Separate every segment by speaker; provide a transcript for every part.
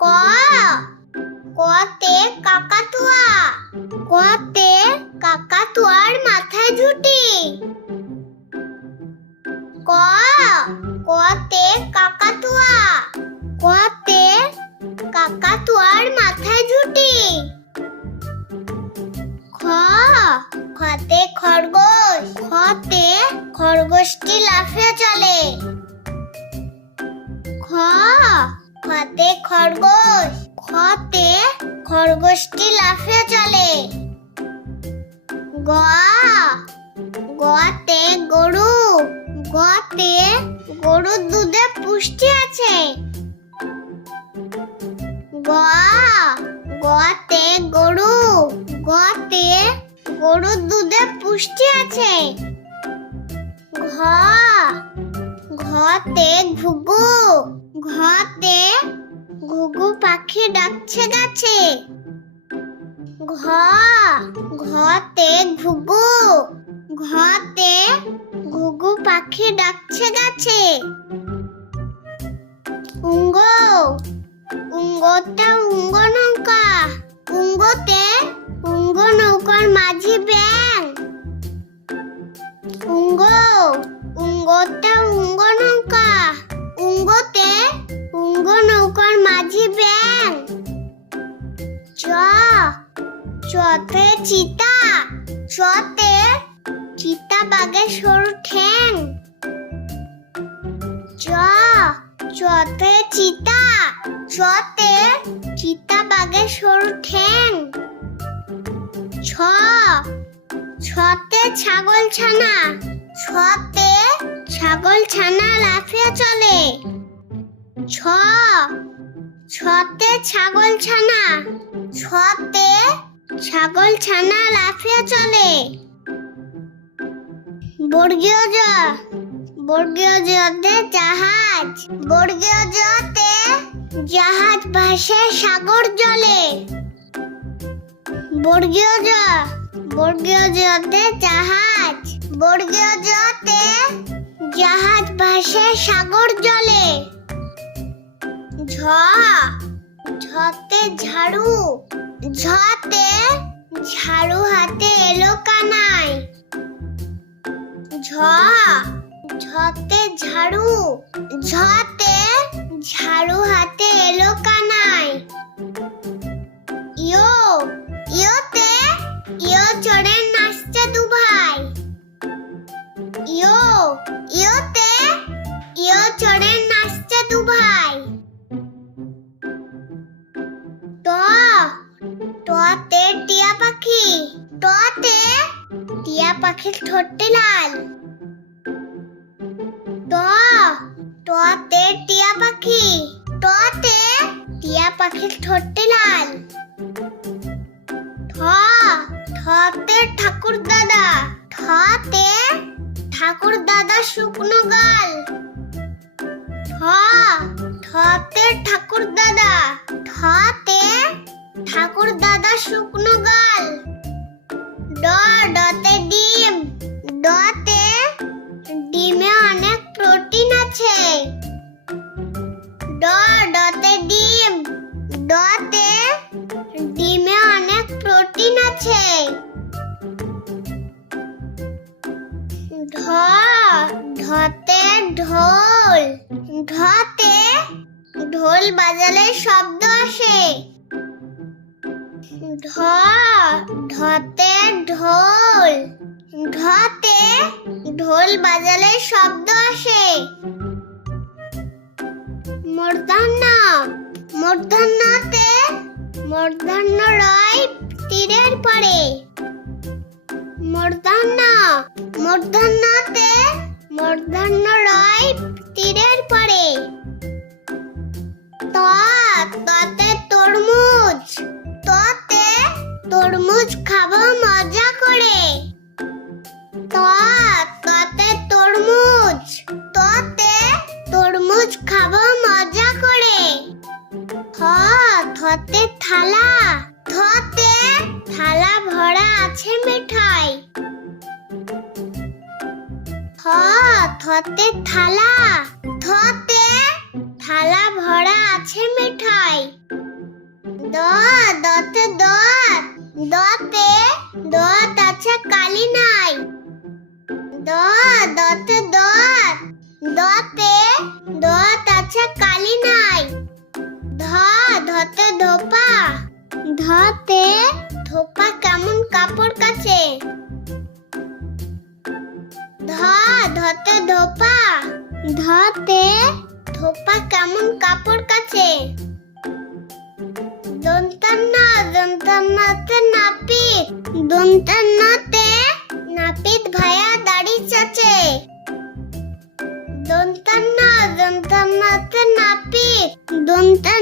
Speaker 1: ক কতে কাকাতুয়া কতে কাকাতুয়ার মাথায় ঝুটি। ক কতে কাকাতুয়া কতে কাকাতুয়ার খতে খরগোশ। খতে খরগোশটি লাফিয়ে চলে। খ, খতে খরগোশ। খতে খরগোশটি লাফিয়ে চলে। গ, গতে গরু। গতে গরুর দুধে পুষ্টি আছে। গ, গতে গরু। গতে গরুর দুধে পুষ্টি আছে। ঘ। ঘতে ঘুঘু। ঘতে ঘুঘু পাখি ডাকছে গাছে। ঘ। ঘতে ঘুঘু। ঘতে ঘুঘু পাখি ডাকছে গাছে। উঙ্গ। উঙ্গতে উঙ্গ নৌকা। উঙ্গতে উঙ্গ নৌকার মাঝি ব্যাং উঙ্গ উঙ্গতে উঙ্গ নৌকা। উঙ্গতে উঙ্গ নৌকার মাঝি ব্যাং চ, চতে চিতা চতে চিতা বাঘের সরু ঠ্যাং। চ, চতে চিতা চতে চিতা বাঘের সরু ঠ্যাং। ছ। ছতে ছাগল ছানা, ছতে ছাগল ছানা লাফিয়ে চলে। ছ। ছতে ছাগল ছানা, ছতে ছাগল ছানা লাফিয়ে চলে। বর্গীয় জ বর্গীয় জতে জাহাজ বর্গীয় জতে জাহাজ ভাসে সাগর জলে। বর্গীয় জ জাহাজ বর্গীয় জতে জাহাজ ভাসে সাগর জলে। ঝ, ঝতে ঝাড়ু ঝতে ঝাড়ু হাতে এলো কানাই। ঝ, ঝতে ঝাড়ু ঝতে ঝাড়ু হাতে এলো কানাই। নাচছে দু ভাই ট টিয়া পাখি টতে টিয়া পাখির ঠোঁটটি লাল। ট টতে টিয়া পাখি টতে টিয়া পাখির ঠোঁটটি লাল। ঠ ঠতে ঠাকুর দাদা ঠতে ঠাকুর দাদা শুকনো গাল। ঠ ঠতে ঠাকুর দাদা, ঠতে ঠাকুর দাদা শুকনো গাল। ড, ডতে ডিম, ডতে ডিমে অনেক প্রোটিন আছে। ড, ডতে ডিম, ডতে ডিমে অনেক প্রোটিন আছে। ঢ, ঢতে ঢোল। ঢতে ঢোল বাজালে শব্দ আসে। ঢ ঢতে ঢোল। ঢতে ঢোল বাজালে শব্দ আসে। মূর্ধন্য মূর্ধন্যতে মূর্ধন্য রয় তীরের পরে মূর্ধন্য মূর্ধন্যতে মূর্ধন্য রয় তীরের পরে। ততে তরমুজ। ততে তরমুজ খাব থতে থালা থতে থালা ভরা আছে মিঠাই। দতে দত দতে দত আছে কালি নাই দতে দত দতে দত আছে কালি নাই ধ ধতে ধোপা ধতে ধোপা কেমন কাপড় কাছে ধতে ধোপা। ধতে ধোপা কেমন কাপড় কাছে দন্তান্ন দন্তান্নতে নাপিত। দন্তান্নতে নাপিত ভায়া দাড়ি চাচে। দন্তান্ন দন্তান্নতে নাপিত। দন্তান্নতে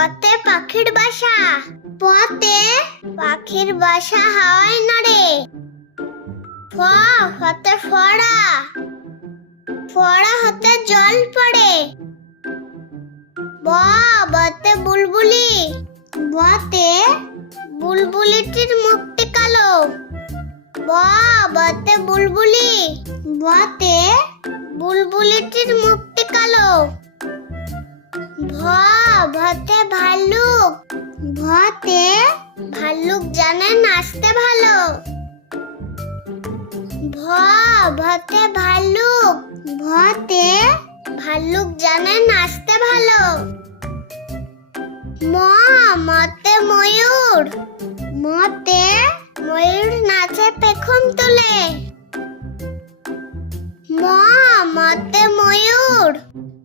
Speaker 1: পতে পাখির বাসা। পতে পাখির বাসা হাওয়ায় নড়ে ফ হতে ফড়া। ফড়া হতে জল পড়ে। ব বতে বুলবুলি। বতে বুলবুলিটির মুক্তি কালো। ব বতে বুলবুলি। বতে বুলবুলিটির মুক্তি কালো। ভ ভতে ভাল্লুক। ভতে ভাল্লুক জানে নাচতে ভালো। ভ, ভতে ভাল্লুক। ভতে ভাল্লুক জানে নাচতে ভালো। ম, মতে ময়ূর। মতে ময়ূর নাচে পেখম তুলে। ম, মতে ময়ূর।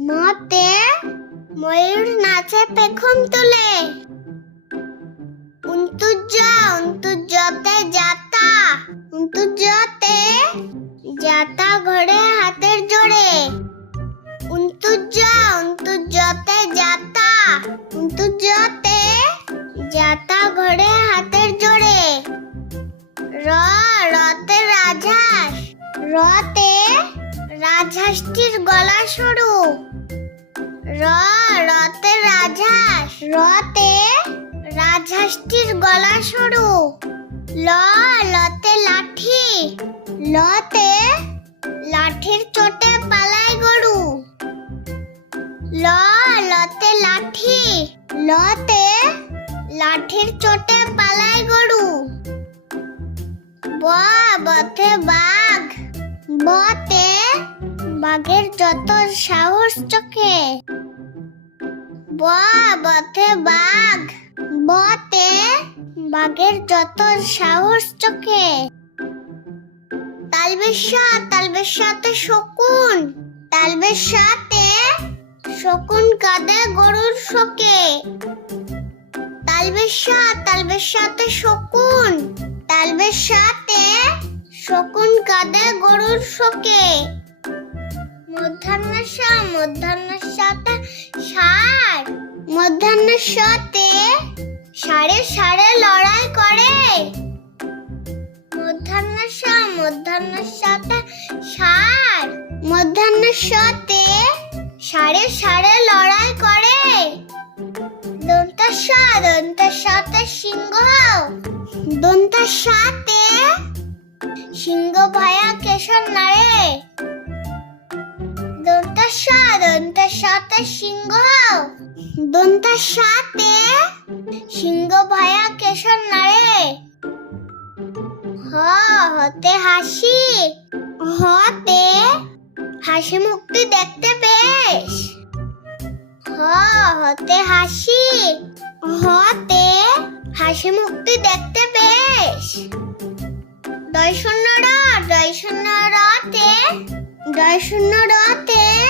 Speaker 1: মতে ময়ূর নাচে পেখম তুলে। উন্তুজ উন্তুজতে যাতা উন্তুজতে রাজহাঁস। রতে রাজহাঁসটির গলা সরু। ল, লতে লাঠি। লতে লাঠির চোটে পালায় গরু। ল, লতে লাঠি। লতে লাঠির চোটে পালায় গরু। ব বতে বাঘ। বতে বাঘের যত সাহস চোখে। ব বাঘ। বতে বাঘের যত সাহস চোখে। তালবেশা তালবেশাতে শকুন। তালবেশাতে শকুন কাঁদে গরুর শোকে। তালবেশা তালবেশাতে শকুন। শকুন কাঁদে গরুর শোকে। মধ্যাহ্নসা মধ্যাহ্নসাতে ষাঁড় মধ্যাহ্নসাতে সাড়ে সাড়ে লড়াই করে। মধ্যাহ্নসা মধ্যাহ্নসাতে ষাঁড় মধ্যাহ্নসাতে সাড়ে সাড়ে লড়াই করে। দন্তাসা দন্তাসাতে সিংহ। দন্তাসাতে সিংহ ভায়া কেশর নাড়ে। দন্তাসাতে সিংহ? দন্তাসাতে সিংহ ভায়া কেশর নাড়ে। হ, হতে হাসি। হতে হাসি মুক্তি দেখতে বেশ। হ, হতে হাসি। হতে হাসি মুক্তি দেখতে বেশ। দয় শূন্য র দয় শূন্য রতে দয় শূন্য রতে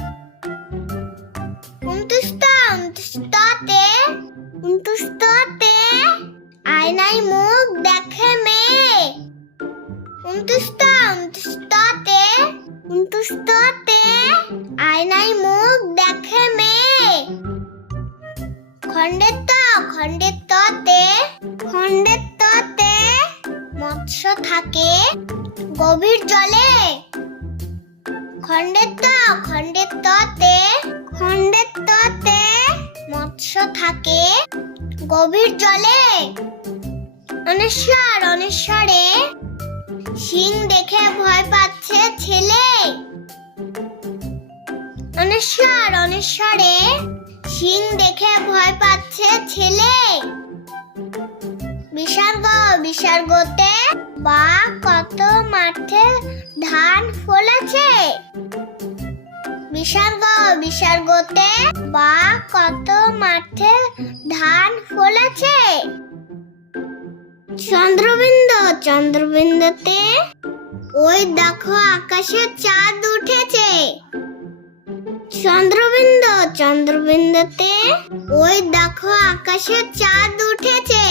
Speaker 1: উনতুস্ততে আয়নায় মুখ দেখে মেয়ে। উনতুস্ত উনতুস্ততে উনতুস্ততে আয়নায় মুখ দেখে মেয়ে। খণ্ডের ত খণ্ডের মৎস্য থাকে গভীর জলে। খণ্ডের ত খণ্ডের মৎস্য থাকে গভীর জলে। অনেশ্বর, অনেশ্বরে সিং দেখে ভয় পাচ্ছে ছেলে। অনেশ্বর, অনেশ্বরে সিং দেখে ভয় পাচ্ছে ছেলে। বিসর্গ, বিসর্গতে বা কত মাঠে ধান ফলেছে? বিসর্গ বিসর্গতে বা কত মাঠে ধান ফলেছে? চন্দ্রবিন্দু, চন্দ্রবিন্দুতে ওই দেখো আকাশে চাঁদ উঠেছে। চন্দ্রবিন্দু, চন্দ্রবিন্দুতে ওই দেখো আকাশে চাঁদ উঠেছে।